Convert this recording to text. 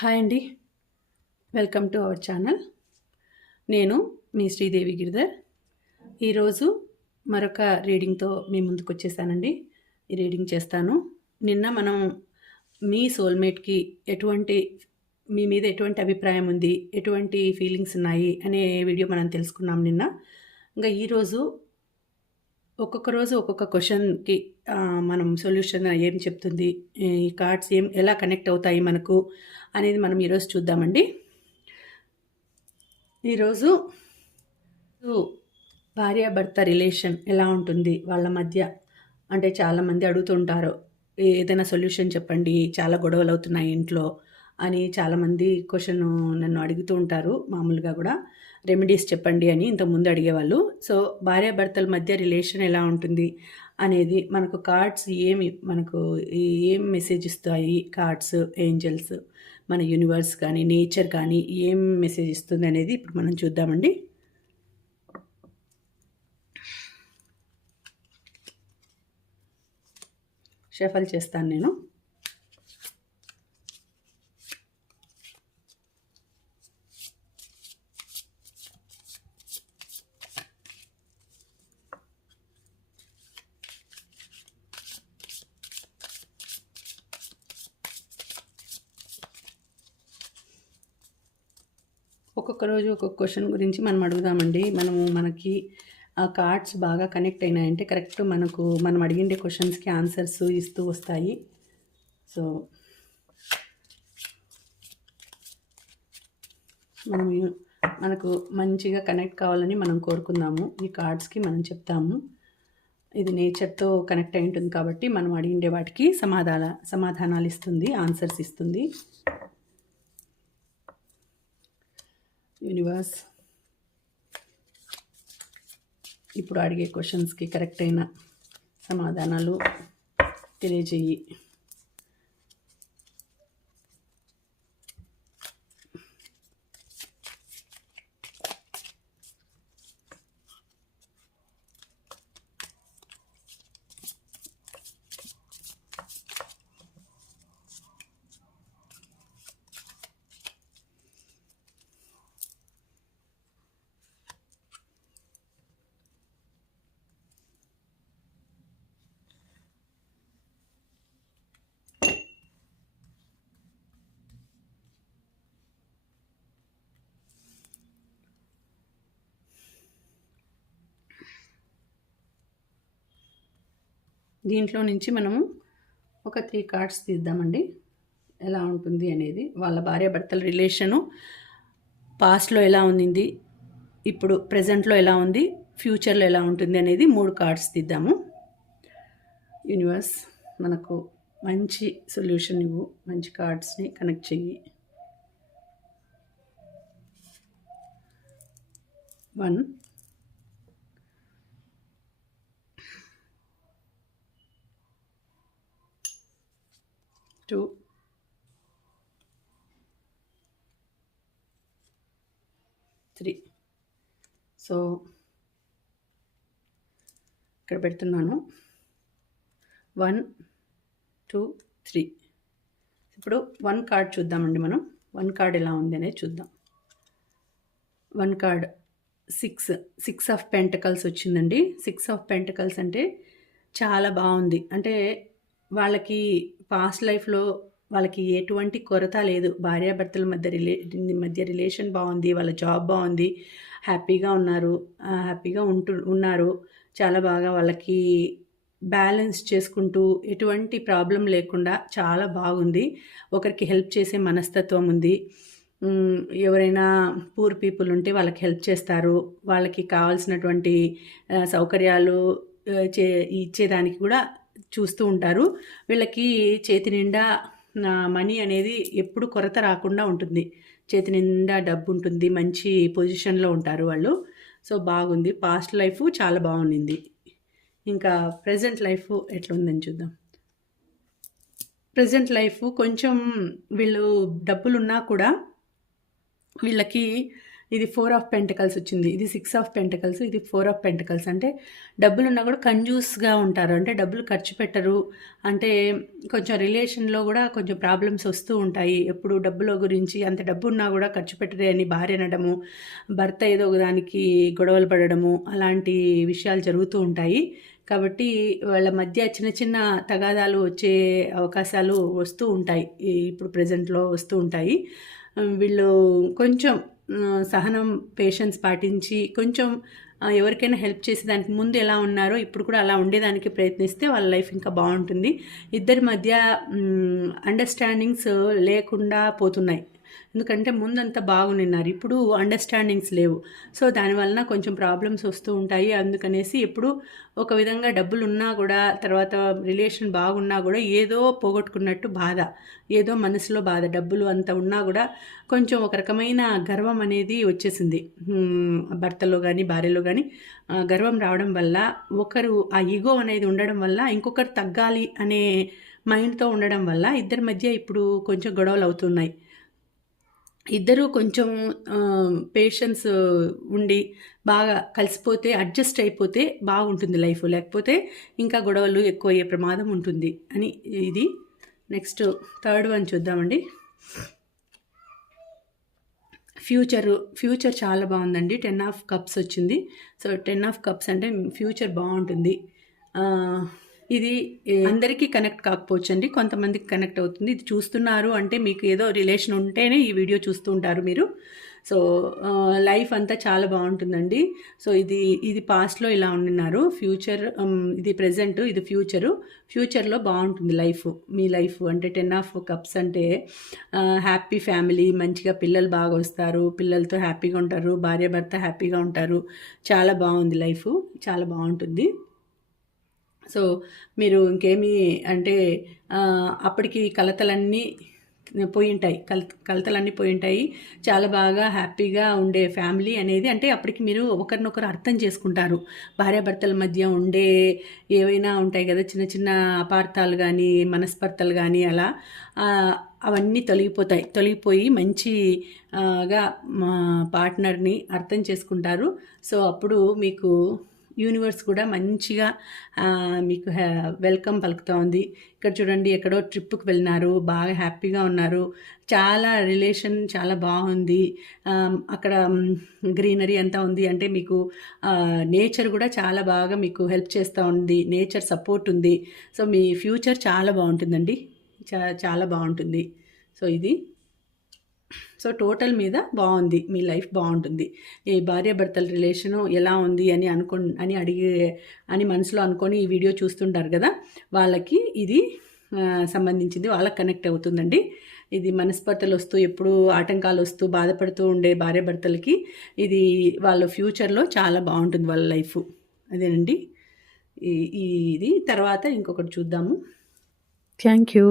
Hi అండి. Welcome to our channel. నేను మీ శ్రీదేవి గిరిధర్. ఈరోజు మరొక రీడింగ్తో మీ ముందుకు వచ్చేసానండి. ఈ రీడింగ్ చేస్తాను. నిన్న మనం మీ సోల్మేట్కి ఎటువంటి మీ మీద ఎటువంటి అభిప్రాయం ఉంది ఎటువంటి ఫీలింగ్స్ ఉన్నాయి అనే వీడియో మనం తెలుసుకున్నాం నిన్న. ఇంకా ఈరోజు ఒక్కొక్క రోజు ఒక్కొక్క క్వశ్చన్కి మనం సొల్యూషన్ ఏం చెప్తుంది ఈ కార్డ్స్ ఏం ఎలా కనెక్ట్ అవుతాయి మనకు అనేది మనం ఈరోజు చూద్దామండి. ఈరోజు భార్యాభర్త రిలేషన్ ఎలా ఉంటుంది వాళ్ళ మధ్య? అంటే చాలామంది అడుగుతుంటారు ఏదైనా సొల్యూషన్ చెప్పండి చాలా గొడవలు అవుతున్నాయి ఇంట్లో అని చాలామంది క్వశ్చన్ నన్ను అడుగుతూ ఉంటారు మామూలుగా కూడా. రెమెడీస్ చెప్పండి అని ఇంతకుముందు అడిగేవాళ్ళు. సో భార్యాభర్తల మధ్య రిలేషన్ ఎలా ఉంటుంది అనేది మనకు కార్డ్స్ ఏమి మనకు ఏం మెసేజ్ ఇస్తాయి కార్డ్స్ ఏంజల్స్ మన యూనివర్స్ కానీ నేచర్ కానీ ఏం మెసేజ్ ఇస్తుంది అనేది ఇప్పుడు మనం చూద్దామండి. షఫల్ చేస్తాను నేను. ఒక్కొక్క రోజు ఒక్కొక్క క్వశ్చన్ గురించి మనం అడుగుదామండి. మనము మనకి ఆ కార్డ్స్ బాగా కనెక్ట్ అయినాయంటే కరెక్ట్ మనకు మనం అడిగిండే క్వశ్చన్స్కి ఆన్సర్స్ ఇస్తూ వస్తాయి. సో మనం మనకు మంచిగా కనెక్ట్ కావాలని మనం కోరుకుందాము. ఈ కార్డ్స్కి మనం చెప్తాము. ఇది నేచర్తో కనెక్ట్ అయి ఉంటుంది కాబట్టి మనం అడిగిండే వాటికి సమాధాన సమాధానాలు ఇస్తుంది ఆన్సర్స్ ఇస్తుంది. యూనివర్స్ ఇప్పుడు అడిగే క్వశ్చన్స్కి కరెక్ట్ అయిన సమాధానాలు తెలియజేయి. దీంట్లో నుంచి మనము ఒక త్రీ కార్డ్స్ తీద్దామండి. ఎలా ఉంటుంది అనేది. వాళ్ళ భార్యాభర్తల రిలేషను పాస్ట్లో ఎలా ఉంది ఇప్పుడు ప్రజెంట్లో ఎలా ఉంది ఫ్యూచర్లో ఎలా ఉంటుంది అనేది మూడు కార్డ్స్ తీద్దాము. యూనివర్స్ మనకు మంచి సొల్యూషన్ ఇవ్వు. మంచి కార్డ్స్ని కనెక్ట్ చెయ్యి. వన్ టూ త్రీ సో ఇక్కడ పెడుతున్నాను. వన్ టూ త్రీ ఇప్పుడు వన్ కార్డ్ చూద్దామండి మనం. వన్ కార్డ్ ఎలా ఉంది అనేది చూద్దాం. One card six six of pentacles వచ్చిందండి. సిక్స్ ఆఫ్ పెంటకల్స్ అంటే చాలా బాగుంది. అంటే వాళ్ళకి పాస్ట్ లైఫ్లో వాళ్ళకి ఎటువంటి కొరత లేదు. భార్యాభర్తల మధ్య రిలే మధ్య రిలేషన్ బాగుంది వాళ్ళ జాబ్ బాగుంది హ్యాపీగా ఉన్నారు హ్యాపీగా ఉంటు ఉన్నారు. చాలా బాగా వాళ్ళకి బ్యాలెన్స్ చేసుకుంటూ ఎటువంటి ప్రాబ్లం లేకుండా చాలా బాగుంది. ఒకరికి హెల్ప్ చేసే మనస్తత్వం ఉంది. ఎవరైనా పూర్ పీపుల్ ఉంటే వాళ్ళకి హెల్ప్ చేస్తారు. వాళ్ళకి కావాల్సినటువంటి సౌకర్యాలు చే ఇచ్చేదానికి కూడా చూస్తూ ఉంటారు. వీళ్ళకి చేతి నిండా మనీ అనేది ఎప్పుడు కొరత రాకుండా ఉంటుంది. చేతి నిండా డబ్బు ఉంటుంది. మంచి పొజిషన్లో ఉంటారు వాళ్ళు. సో బాగుంది. పాస్ట్ లైఫ్ చాలా బాగుండింది. ఇంకా ప్రజెంట్ లైఫ్ ఎట్లుందని చూద్దాం. ప్రజెంట్ లైఫ్ కొంచెం వీళ్ళు డబ్బులు ఉన్నా కూడా వీళ్ళకి ఇది ఫోర్ ఆఫ్ పెంటకల్స్ వచ్చింది. ఇది సిక్స్ ఆఫ్ పెంటకల్స్ ఇది ఫోర్ ఆఫ్ పెంటకల్స్. అంటే డబ్బులు ఉన్నా కూడా కంజూస్గా ఉంటారు. అంటే డబ్బులు ఖర్చు పెట్టరు. అంటే కొంచెం రిలేషన్లో కూడా కొంచెం ప్రాబ్లమ్స్ వస్తూ ఉంటాయి. ఎప్పుడు డబ్బుల గురించి అంత డబ్బు ఉన్నా కూడా ఖర్చు పెట్టరే అని భార్య అనడము భర్త ఏదో ఒక దానికి గొడవలు పడడము అలాంటి విషయాలు జరుగుతూ ఉంటాయి. కాబట్టి వాళ్ళ మధ్య చిన్న చిన్న తగాదాలు వచ్చే అవకాశాలు వస్తూ ఉంటాయి. ఇప్పుడు ప్రజెంట్లో వస్తూ ఉంటాయి. వీళ్ళు కొంచెం సహనం పేషెన్స్ పాటించి కొంచెం ఎవరికైనా హెల్ప్ చేసి దానికి ముందు ఎలా ఉన్నారో ఇప్పుడు కూడా అలా ఉండేదానికి ప్రయత్నిస్తే వాళ్ళ లైఫ్ ఇంకా బాగుంటుంది. ఇద్దరి మధ్య అండర్స్టాండింగ్స్ లేకుండా పోతున్నాయి. ఎందుకంటే ముందంతా బాగునిన్నారు. ఇప్పుడు అండర్స్టాండింగ్స్ లేవు. సో దానివలన కొంచెం ప్రాబ్లమ్స్ వస్తూ ఉంటాయి. అందుకనేసి ఎప్పుడు ఒక విధంగా డబ్బులు ఉన్నా కూడా తర్వాత రిలేషన్ బాగున్నా కూడా ఏదో పోగొట్టుకున్నట్టు బాధ ఏదో మనసులో బాధ డబ్బులు అంత ఉన్నా కూడా కొంచెం ఒక రకమైన గర్వం అనేది వచ్చేసింది. భర్తలో కానీ భార్యలో కానీ గర్వం రావడం వల్ల ఒకరు ఆ ఈగో అనేది ఉండడం వల్ల ఇంకొకరు తగ్గాలి అనే మైండ్తో ఉండడం వల్ల ఇద్దరి మధ్య ఇప్పుడు కొంచెం గొడవలు అవుతున్నాయి. ఇద్దరూ కొంచెం పేషెన్స్ ఉండి బాగా కలిసిపోతే అడ్జస్ట్ అయిపోతే బాగుంటుంది లైఫ్ లేకపోతే ఇంకా గొడవలు ఎక్కువ అయ్యే ప్రమాదం ఉంటుంది అని ఇది. నెక్స్ట్ థర్డ్ వన్ చూద్దామండి. ఫ్యూచర్ ఫ్యూచర్ చాలా బాగుందండి. టెన్ ఆఫ్ కప్స్ వచ్చింది. సో టెన్ ఆఫ్ కప్స్ అంటే ఫ్యూచర్ బాగుంటుంది. ఇది అందరికీ కనెక్ట్ కాకపోవచ్చు అండి కొంతమందికి కనెక్ట్ అవుతుంది. ఇది చూస్తున్నారు అంటే మీకు ఏదో రిలేషన్ ఉంటేనే ఈ వీడియో చూస్తూ ఉంటారు మీరు. సో లైఫ్ అంతా చాలా బాగుంటుందండి. సో ఇది ఇది పాస్ట్లో ఇలా ఉండినారు. ఫ్యూచర్ ఇది ప్రజెంట్ ఇది ఫ్యూచరు. ఫ్యూచర్లో బాగుంటుంది లైఫ్ మీ లైఫ్. అంటే టెన్ ఆఫ్ కప్స్ అంటే హ్యాపీ ఫ్యామిలీ మంచిగా పిల్లలు బాగా వస్తారు పిల్లలతో హ్యాపీగా ఉంటారు భార్య భర్త హ్యాపీగా ఉంటారు. చాలా బాగుంది లైఫ్ చాలా బాగుంటుంది. సో మీరు ఇంకేమీ అంటే అప్పటికి కలతలన్నీ పోయి ఉంటాయి కల కలతలన్నీ పోయి ఉంటాయి చాలా బాగా హ్యాపీగా ఉండే ఫ్యామిలీ అనేది అంటే అప్పటికి మీరు ఒకరినొకరు అర్థం చేసుకుంటారు. భార్యాభర్తల మధ్య ఉండే ఏవైనా ఉంటాయి కదా చిన్న చిన్న అపార్థాలు కానీ మనస్పర్తలు కానీ అలా అవన్నీ తొలగిపోతాయి. తొలగిపోయి మంచిగా పార్ట్నర్ని అర్థం చేసుకుంటారు. సో అప్పుడు మీకు యూనివర్స్ కూడా మంచిగా మీకు వెల్కమ్ పలుకుతూ ఉంది ఇక్కడ చూడండి ఎక్కడో ట్రిప్కి వెళ్ళినారు బాగా హ్యాపీగా ఉన్నారు. చాలా రిలేషన్ చాలా బాగుంది. అక్కడ గ్రీనరీ అంతా ఉంది అంటే మీకు నేచర్ కూడా చాలా బాగా మీకు హెల్ప్ చేస్తూ ఉంది నేచర్ సపోర్ట్ ఉంది. సో మీ ఫ్యూచర్ చాలా బాగుంటుందండి. చాలా బాగుంటుంది. సో ఇది. సో టోటల్ మీద బాగుంది. మీ లైఫ్ బాగుంటుంది. ఈ భార్యాభర్తల రిలేషను ఎలా ఉంది అని అనుకో అని అడిగే అని మనసులో అనుకొని ఈ వీడియో చూస్తుంటారు కదా వాళ్ళకి ఇది సంబంధించింది వాళ్ళకి కనెక్ట్ అవుతుందండి. ఇది మనస్పర్ధలు వస్తూ ఎప్పుడు ఆటంకాలు వస్తూ బాధపడుతూ ఉండే భార్యాభర్తలకి ఇది వాళ్ళ ఫ్యూచర్లో చాలా బాగుంటుంది వాళ్ళ లైఫ్. అదేనండి. ఇది. తర్వాత ఇంకొకటి చూద్దాము. Thank you.